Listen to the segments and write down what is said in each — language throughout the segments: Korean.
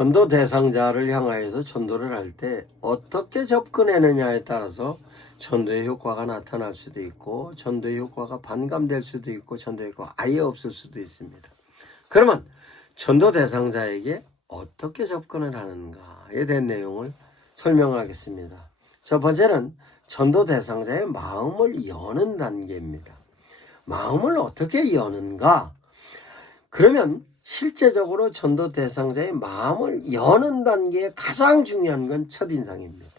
전도 대상자를 향하여서 전도를 할 때 어떻게 접근하느냐에 따라서 전도의 효과가 나타날 수도 있고 전도의 효과가 반감될 수도 있고 전도의 효과가 아예 없을 수도 있습니다. 그러면 전도 대상자에게 어떻게 접근을 하는가에 대한 내용을 설명하겠습니다. 첫 번째는 전도 대상자의 마음을 여는 단계입니다. 마음을 어떻게 여는가? 그러면 실제적으로 전도 대상자의 마음을 여는 단계에 가장 중요한 건 첫인상입니다.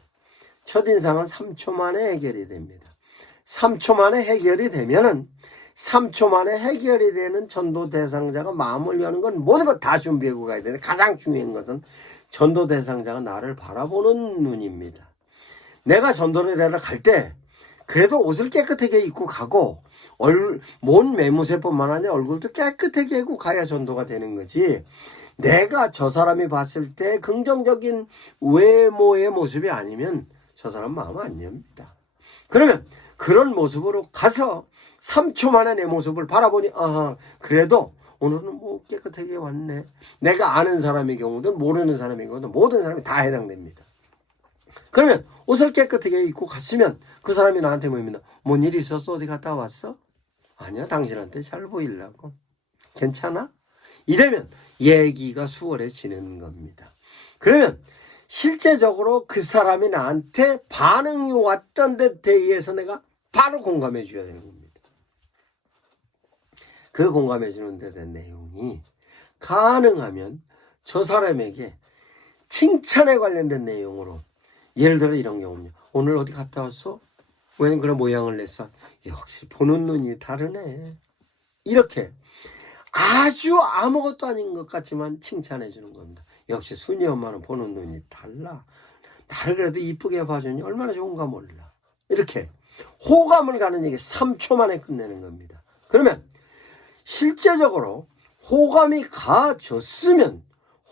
첫인상은 3초 만에 해결이 됩니다. 3초 만에 해결이 되면은 3초 만에 해결이 되는 전도 대상자가 마음을 여는 건 모든 것 다 준비하고 가야 되는데 가장 중요한 것은 전도 대상자가 나를 바라보는 눈입니다. 내가 전도를 하러 갈 때 그래도 옷을 깨끗하게 입고 가고 몸 매무새뿐만 아니라 얼굴도 깨끗하게 하고 가야 전도가 되는 거지. 내가 저 사람이 봤을 때 긍정적인 외모의 모습이 아니면 저 사람 마음 안 엽니다. 그러면 그런 모습으로 가서 3초 만에 내 모습을 바라보니 그래도 오늘은 뭐 깨끗하게 왔네. 내가 아는 사람의 경우든 모르는 사람의 경우든 모든 사람이 다 해당됩니다. 그러면 옷을 깨끗하게 입고 갔으면 그 사람이 나한테 뭐입니다. 뭔 일이 있었어? 어디 갔다 왔어? 아니야, 당신한테 잘 보이려고. 괜찮아? 이러면 얘기가 수월해지는 겁니다. 그러면 실제적으로 그 사람이 나한테 반응이 왔던 데 대해서 내가 바로 공감해 줘야 되는 겁니다. 그 공감해 주는 데 대한 내용이 가능하면 저 사람에게 칭찬에 관련된 내용으로 예를 들어 이런 경우입니다. 오늘 어디 갔다 왔어? 왜 그런 모양을 냈어? 역시 보는 눈이 다르네. 이렇게 아주 아무것도 아닌 것 같지만 칭찬해 주는 겁니다. 역시 순이 엄마는 보는 눈이 달라. 나를 그래도 이쁘게 봐주니 얼마나 좋은가 몰라. 이렇게 호감을 가는 얘기 3초 만에 끝내는 겁니다. 그러면 실제적으로 호감이 가졌으면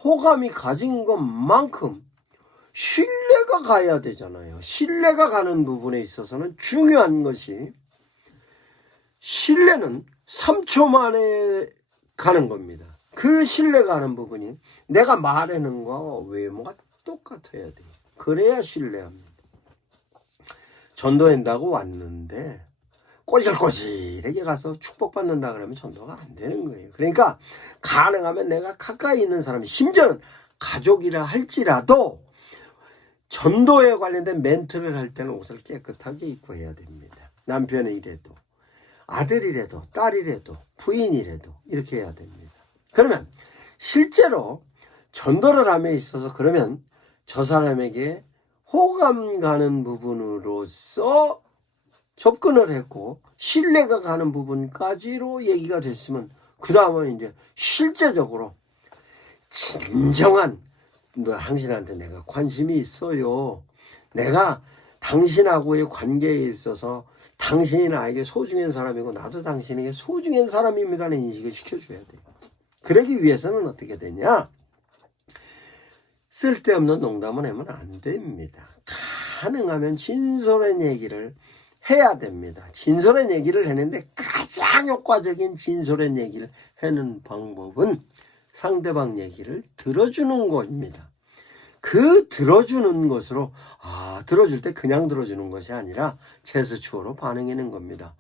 호감이 가진 것만큼 신뢰가 가야 되잖아요. 신뢰가 가는 부분에 있어서는 중요한 것이 신뢰는 3초 만에 가는 겁니다. 그 신뢰가 가는 부분이 내가 말하는 거와 외모가 똑같아야 돼요. 그래야 신뢰합니다. 전도한다고 왔는데 꼬질꼬질하게 가서 축복받는다 그러면 전도가 안 되는 거예요. 그러니까 가능하면 내가 가까이 있는 사람이 심지어는 가족이라 할지라도 전도에 관련된 멘트를 할 때는 옷을 깨끗하게 입고 해야 됩니다. 남편이라도 아들이라도 딸이라도 부인이라도 이렇게 해야 됩니다. 그러면 실제로 전도를 함에 있어서 그러면 저 사람에게 호감 가는 부분으로서 접근을 했고 신뢰가 가는 부분까지로 얘기가 됐으면 그 다음은 이제 실제적으로 진정한 당신한테 내가 관심이 있어요. 내가 당신하고의 관계에 있어서 당신이 나에게 소중한 사람이고 나도 당신에게 소중한 사람입니다라는 인식을 시켜줘야 돼요. 그러기 위해서는 어떻게 되냐? 쓸데없는 농담을 하면 안 됩니다. 가능하면 진솔한 얘기를 해야 됩니다. 진솔한 얘기를 했는데 가장 효과적인 진솔한 얘기를 하는 방법은 상대방 얘기를 들어주는 것입니다. 그 들어주는 것으로 들어줄 때 그냥 들어주는 것이 아니라 제스처로 반응하는 겁니다.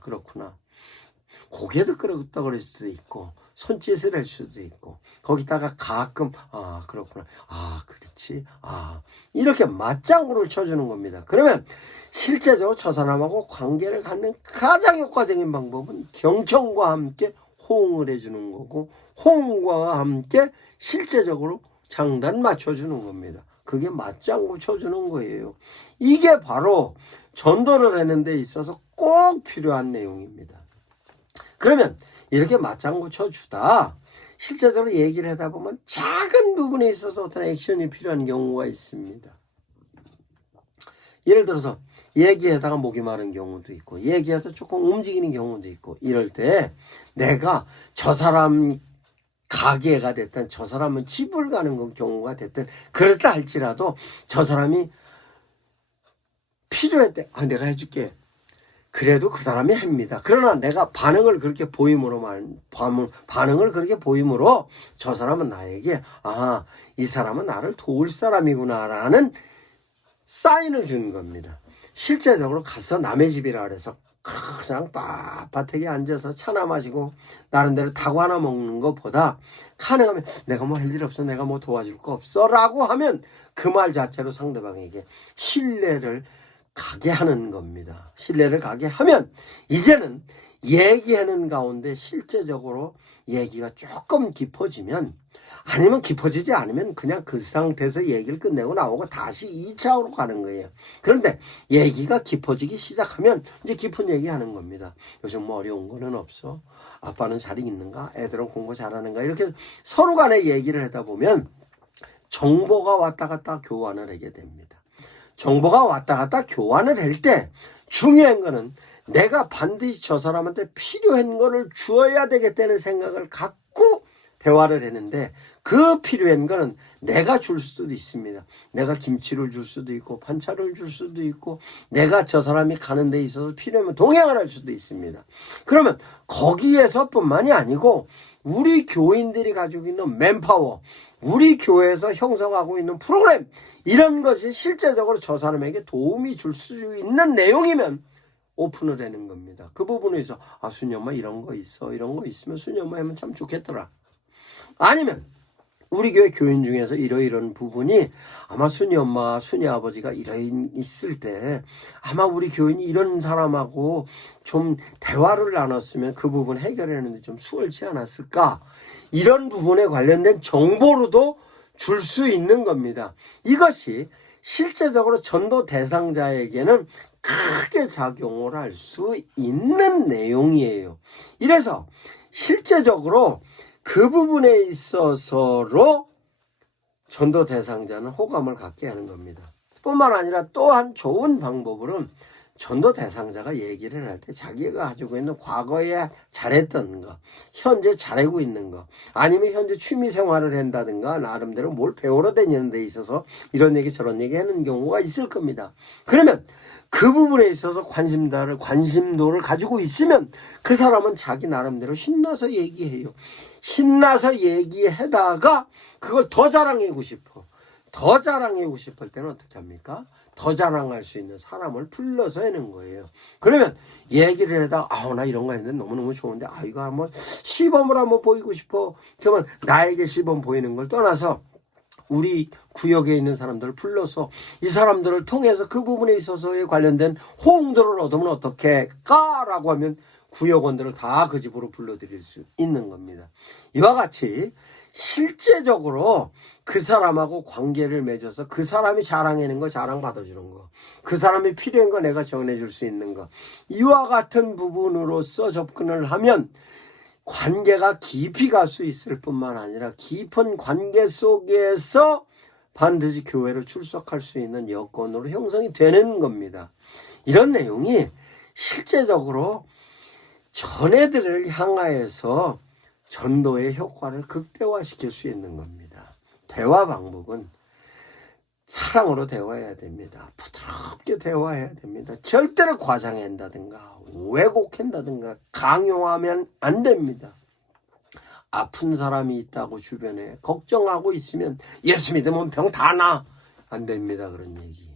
그렇구나. 고개도 끄덕끄덕 거릴 수도 있고 손짓을 할 수도 있고 거기다가 가끔 그렇구나. 그렇지. 이렇게 맞장구를 쳐주는 겁니다. 그러면 실제적으로 저 사람하고 관계를 갖는 가장 효과적인 방법은 경청과 함께 호응을 해주는 거고 호응과 함께 실제적으로 장단 맞춰주는 겁니다. 그게 맞장구 쳐주는 거예요. 이게 바로 전도를 하는 데 있어서 꼭 필요한 내용입니다. 그러면 이렇게 맞장구 쳐주다 실제적으로 얘기를 하다 보면 작은 부분에 있어서 어떤 액션이 필요한 경우가 있습니다. 예를 들어서 얘기하다가 목이 마른 경우도 있고 얘기하다 조금 움직이는 경우도 있고 이럴 때 내가 저 사람 가게가 됐든 저 사람은 집을 가는 경우가 됐든 그렇다 할지라도 저 사람이 필요할 때 내가 해줄게. 그래도 그 사람이 합니다. 그러나 내가 반응을 그렇게 보임으로 저 사람은 나에게 이 사람은 나를 도울 사람이구나라는 사인을 준 겁니다. 실제적으로 가서 남의 집이라 그래서 그냥 빳빳하게 앉아서 차나 마시고 나름대로 닭 하나 먹는 것보다 가능하면 내가 뭐 할 일 없어, 내가 뭐 도와줄 거 없어 라고 하면 그 말 자체로 상대방에게 신뢰를 가게 하는 겁니다. 신뢰를 가게 하면 이제는 얘기하는 가운데 실제적으로 얘기가 조금 깊어지면, 아니면 깊어지지 않으면 그냥 그 상태에서 얘기를 끝내고 나오고 다시 2차로 가는 거예요. 그런데 얘기가 깊어지기 시작하면 이제 깊은 얘기 하는 겁니다. 요즘 뭐 어려운 거는 없어? 아빠는 잘 있는가? 애들은 공부 잘하는가? 이렇게 서로 간에 얘기를 하다 보면 정보가 왔다 갔다 교환을 하게 됩니다. 정보가 왔다 갔다 교환을 할 때 중요한 거는 내가 반드시 저 사람한테 필요한 거를 주어야 되겠다는 생각을 갖고 대화를 했는데, 그 필요한 거는 내가 줄 수도 있습니다. 내가 김치를 줄 수도 있고 반찬을 줄 수도 있고 내가 저 사람이 가는 데 있어서 필요하면 동행을 할 수도 있습니다. 그러면 거기에서뿐만이 아니고 우리 교인들이 가지고 있는 맨파워, 우리 교회에서 형성하고 있는 프로그램, 이런 것이 실제적으로 저 사람에게 도움이 줄 수 있는 내용이면 오픈을 하는 겁니다. 그 부분에서 순이 엄마 이런 거 있어, 이런 거 있으면 순이 엄마 하면 참 좋겠더라. 아니면 우리 교회 교인 중에서 이런 부분이 아마 순이 엄마, 순이 아버지가 있을 때 아마 우리 교인이 이런 사람하고 좀 대화를 나눴으면 그 부분 해결하는데 좀 수월치 않았을까? 이런 부분에 관련된 정보로도 줄 수 있는 겁니다. 이것이 실제적으로 전도 대상자에게는 크게 작용을 할 수 있는 내용이에요. 이래서 실제적으로 그 부분에 있어서로 전도 대상자는 호감을 갖게 하는 겁니다. 뿐만 아니라 또한 좋은 방법으로는 전도 대상자가 얘기를 할 때 자기가 가지고 있는 과거에 잘했던 거, 현재 잘하고 있는 거, 아니면 현재 취미 생활을 한다든가 나름대로 뭘 배우러 다니는 데 있어서 이런 얘기 저런 얘기 하는 경우가 있을 겁니다. 그러면 그 부분에 있어서 관심도를 가지고 있으면 그 사람은 자기 나름대로 신나서 얘기해요. 신나서 얘기하다가 그걸 더 자랑하고 싶어. 더 자랑하고 싶을 때는 어떻게 합니까? 더 자랑할 수 있는 사람을 불러서 하는 거예요. 그러면 얘기를 하다가 나 이런 거 했는데 너무너무 좋은데 이거 한번 시범을 한번 보이고 싶어. 그러면 나에게 시범 보이는 걸 떠나서 우리 구역에 있는 사람들을 불러서 이 사람들을 통해서 그 부분에 있어서에 관련된 호응도를 얻으면 어떻게 까라고 하면 구역원들을 다 그 집으로 불러들일 수 있는 겁니다. 이와 같이 실제적으로 그 사람하고 관계를 맺어서 그 사람이 자랑하는 거 자랑받아주는 거, 그 사람이 필요한 거 내가 전해줄 수 있는 거, 이와 같은 부분으로서 접근을 하면 관계가 깊이 갈 수 있을 뿐만 아니라 깊은 관계 속에서 반드시 교회로 출석할 수 있는 여건으로 형성이 되는 겁니다. 이런 내용이 실제적으로 전애들을 향하여서 전도의 효과를 극대화시킬 수 있는 겁니다. 대화 방법은 사랑으로 대화해야 됩니다. 부드럽게 대화해야 됩니다. 절대로 과장한다든가 왜곡한다든가 강요하면 안 됩니다. 아픈 사람이 있다고 주변에 걱정하고 있으면 예수 믿으면 병 다 나. 안 됩니다. 그런 얘기.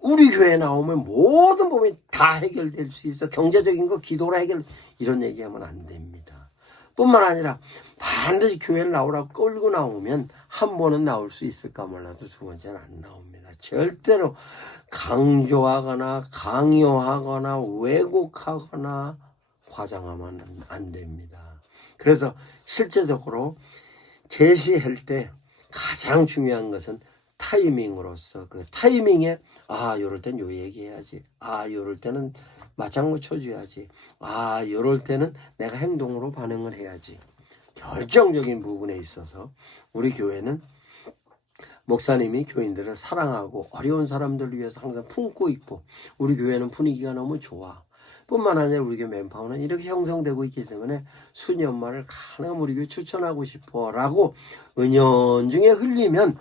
우리 교회 나오면 모든 부분이 다 해결될 수 있어. 경제적인 거 기도로 해결. 이런 얘기하면 안 됩니다. 뿐만 아니라 반드시 교회를 나오라고 끌고 나오면 한 번은 나올 수 있을까 몰라도 두 번째는 안 나옵니다. 절대로 강조하거나 강요하거나 왜곡하거나 과장하면 안 됩니다. 그래서 실제적으로 제시할 때 가장 중요한 것은 타이밍으로서 그 타이밍에 요럴 땐 요 얘기해야지. 요럴 때는 맞장구 쳐줘야지. 요럴 때는 내가 행동으로 반응을 해야지. 결정적인 부분에 있어서 우리 교회는 목사님이 교인들을 사랑하고 어려운 사람들을 위해서 항상 품고 있고, 우리 교회는 분위기가 너무 좋아. 뿐만 아니라 우리 교회 맨파워는 이렇게 형성되고 있기 때문에 순이 엄마를 가능하면 우리 교회 추천하고 싶어 라고 은연중에 흘리면,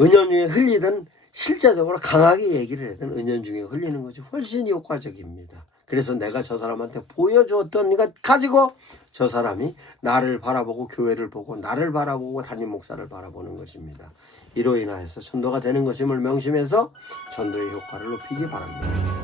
은연중에 흘리든 실제적으로 강하게 얘기를 하든 은연중에 흘리는 것이 훨씬 효과적입니다. 그래서 내가 저 사람한테 보여주었던 것 가지고 저 사람이 나를 바라보고 교회를 보고 나를 바라보고 담임 목사를 바라보는 것입니다. 이로 인하여서 전도가 되는 것임을 명심해서 전도의 효과를 높이기 바랍니다.